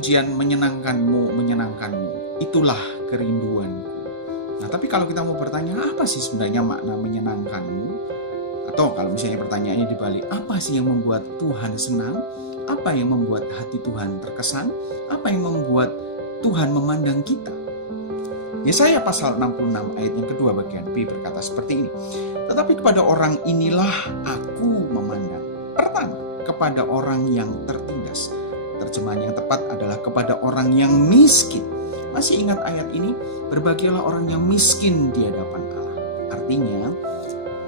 pujian menyenangkanmu, itulah kerinduanku. Nah, tapi kalau kita mau bertanya, apa sih sebenarnya makna menyenangkanmu? Atau kalau misalnya pertanyaannya dibalik, apa sih yang membuat Tuhan senang? Apa yang membuat hati Tuhan terkesan? Apa yang membuat Tuhan memandang kita? Yesaya pasal 66 ayat yang kedua bagian B berkata seperti ini. Tetapi kepada orang inilah aku memandang. Pertama, kepada orang yang tertindas. Terjemahan yang tepat adalah kepada orang yang miskin. Masih ingat ayat ini? Berbahagialah orang yang miskin di hadapan Allah. Artinya,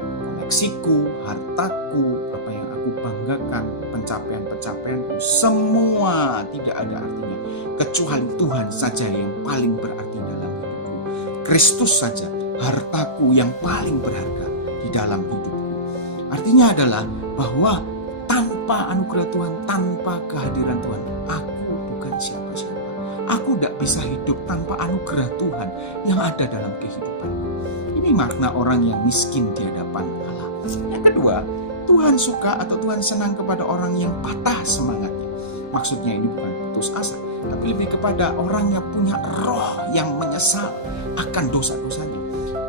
koneksiku, hartaku, apa yang aku banggakan, pencapaian-pencapaianku, semua tidak ada artinya. Kecuali Tuhan saja yang paling berarti dalam hidupku. Kristus saja, hartaku yang paling berharga di dalam hidupku. Artinya adalah bahwa tanpa anugerah Tuhan, tanpa kehadiran Tuhan, aku bukan siapa-siapa. Aku tidak bisa hidup tanpa anugerah Tuhan yang ada dalam kehidupanku. Ini makna orang yang miskin di hadapan Allah. Yang kedua, Tuhan suka atau Tuhan senang kepada orang yang patah semangatnya. Maksudnya ini bukan putus asa, tapi lebih kepada orang yang punya roh yang menyesal akan dosa-dosanya.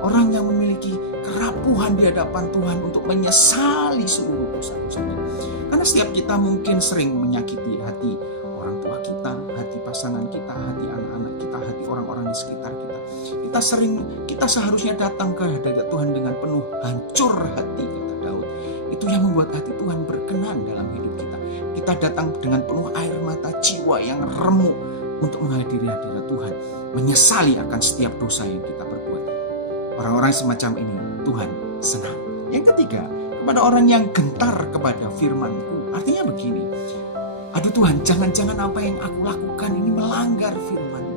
Orang yang memiliki kerapuhan di hadapan Tuhan untuk menyesali seluruh dosa-dosanya. Karena setiap kita mungkin sering menyakiti hati orang tua kita, hati pasangan kita, hati anak-anak kita, hati orang-orang di sekitar kita. Kita seharusnya datang ke hadirat Tuhan dengan penuh hancur hati, kata Daud. Itu yang membuat hati Tuhan berkenan dalam hidup kita. Kita datang dengan penuh air mata, jiwa yang remuk untuk menghadiri hadirat Tuhan, menyesali akan setiap dosa yang kita perbuat. Orang-orang semacam ini Tuhan senang. Yang ketiga, kepada orang yang gentar kepada firman-Ku. Artinya begini, aduh Tuhan, jangan-jangan apa yang aku lakukan ini melanggar firman-Mu.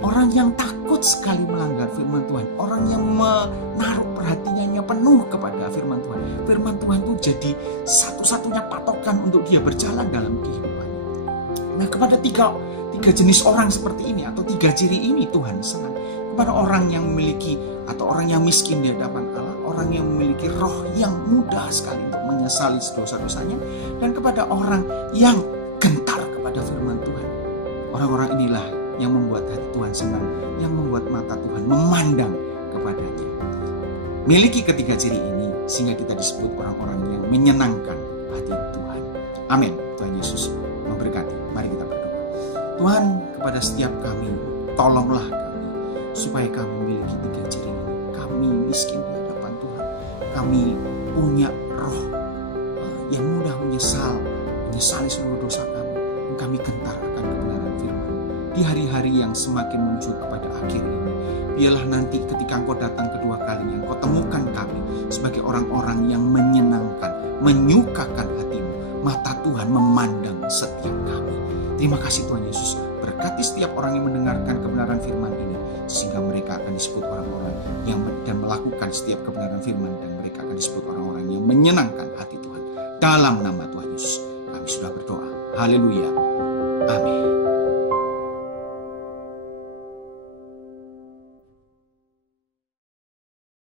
Orang yang takut sekali melanggar firman Tuhan, orang yang menaruh perhatiannya penuh kepada firman Tuhan. Firman Tuhan itu jadi satu-satunya patokan untuk dia berjalan dalam kehidupannya. Nah, kepada tiga jenis orang seperti ini atau tiga ciri ini Tuhan senang. Kepada orang yang memiliki atau orang yang miskin di hadapan Allah, orang yang memiliki roh yang mudah sekali untuk menyesali dosa-dosanya, dan kepada orang yang gentar kepada firman Tuhan. Orang-orang inilah yang membuat hati Tuhan senang, yang membuat mata Tuhan memandang kepadanya. Miliki ketiga ciri ini sehingga kita disebut orang-orang yang menyenangkan hati Tuhan. Amin. Tuhan Yesus memberkati. Mari kita berdoa. Tuhan, kepada setiap kami, tolonglah kami supaya kami memiliki tiga ciri ini. Kami miskin di hadapan Tuhan. Kami punya roh yang mudah menyesali seluruh dosa kami. Dan kami gentar akan kebenaran firman. Di hari-hari yang semakin menuju kepada akhir ini, biarlah nanti ketika Engkau datang kedua kalinya, Engkau temukan kami sebagai orang-orang yang menyenangkan, menyukakan hati-Mu. Mata Tuhan memandang setiap kami. Terima kasih Tuhan Yesus. Berkati setiap orang yang mendengarkan kebenaran firman ini, sehingga mereka akan disebut orang-orang yang dan melakukan setiap kebenaran firman, dan mereka akan disebut orang-orang yang menyenangkan hati Tuhan. Dalam nama Tuhan Yesus kami sudah berdoa. Haleluya. Amin.